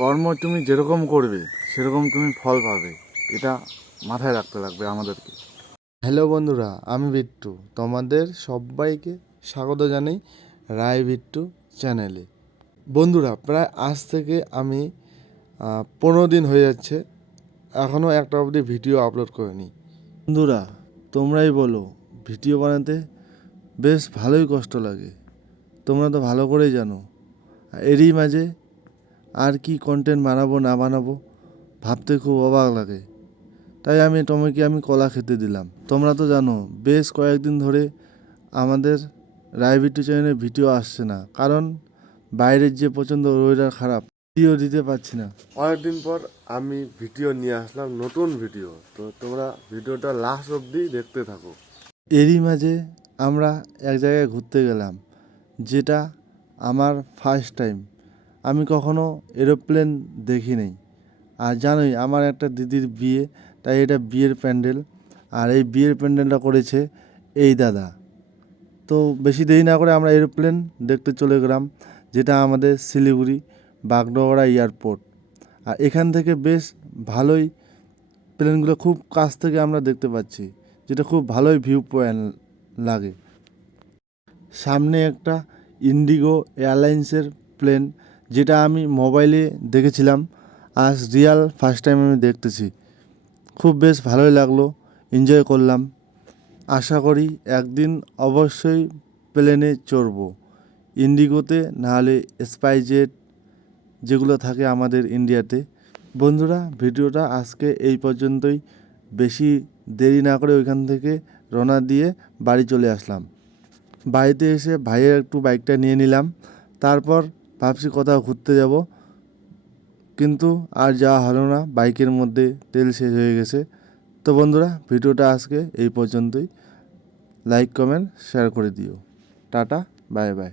কর্ম তুমি যেরকম করবে সেরকম তুমি ফল পাবে, এটা মাথায় রাখতে লাগবে আমাদেরকে। হ্যালো বন্ধুরা, আমি বিট্টু। তোমাদের সবাইকে স্বাগত জানাই রায় বিট্টু চ্যানেলে। বন্ধুরা, প্রায় আজ থেকে আমি 15 দিন হয়ে যাচ্ছে, এখনও একটা অবধি ভিডিও আপলোড করিনি। বন্ধুরা, তোমরাই বলো, ভিডিও বানাতে বেশ ভালোই কষ্ট লাগে, তোমরা তো ভালো করেই জানো। এরই মাঝে আর কি কন্টেন্ট বানাবো না বানাবো ভাবতে খুব অবাক লাগে। তাই আমি কলা খেতে দিলাম। তোমরা তো জানো বেশ কয়েকদিন ধরে আমাদের রায়বিট্টু চ্যানেলে ভিডিও আসছে না, কারণ বাইরের যে প্রচণ্ড ওয়েদার খারাপ, ভিডিও দিতে পারছি না। অনেকদিন পর আমি ভিডিও নিয়ে আসলাম, নতুন ভিডিও। তো তোমরা ভিডিওটা লাস্ট অবধি দেখতে থাকো। এরই মাঝে আমরা এক জায়গায় ঘুরতে গেলাম, যেটা আমার ফার্স্ট টাইম। আমি কখনো এরোপ্লেন দেখিনি। আর জানোই আমার একটা দিদির বিয়ে, তাই এটা বিয়ের প্যান্ডেল। আর এই বিয়ের প্যান্ডেলটা করেছে এই দাদা। তো বেশি দেরি না করে আমরা এরোপ্লেন দেখতে চলে গেলাম, যেটা আমাদের শিলিগুড়ি বাগডোগরা এয়ারপোর্ট। আর এখান থেকে বেশ ভালোই প্লেনগুলো খুব কাছ থেকে আমরা দেখতে পাচ্ছি, যেটা খুব ভালোই ভিউ পয়েন্ট লাগে। সামনে একটা ইন্ডিগো এয়ারলাইন্সের প্লেন, যেটা আমি মোবাইলে দেখেছিলাম, আজ রিয়াল ফার্স্ট টাইম আমি দেখতেছি। খুব বেশ ভালোই লাগলো, এনজয় করলাম। আশা করি একদিন অবশ্যই প্লেনে চড়বো, ইন্ডিগোতে, নাহলে স্পাইজেট যেগুলো থাকে আমাদের ইন্ডিয়াতে। বন্ধুরা, ভিডিওটা আজকে এই পর্যন্তই। বেশি দেরি না করে ওইখান থেকে রওনা দিয়ে বাড়ি চলে আসলাম। বাড়িতে এসে ভাইয়ের একটু বাইকটা নিয়ে নিলাম, তারপর ভাবছি কোথাও ঘুরতে যাব, কিন্তু আর যাওয়া হলো না, বাইকের মধ্যে তেল শেষ হয়ে গেছে। তো বন্ধুরা, ভিডিওটা আজকে এই পর্যন্তই। লাইক কমেন্ট শেয়ার করে দিও। Tata, bye bye.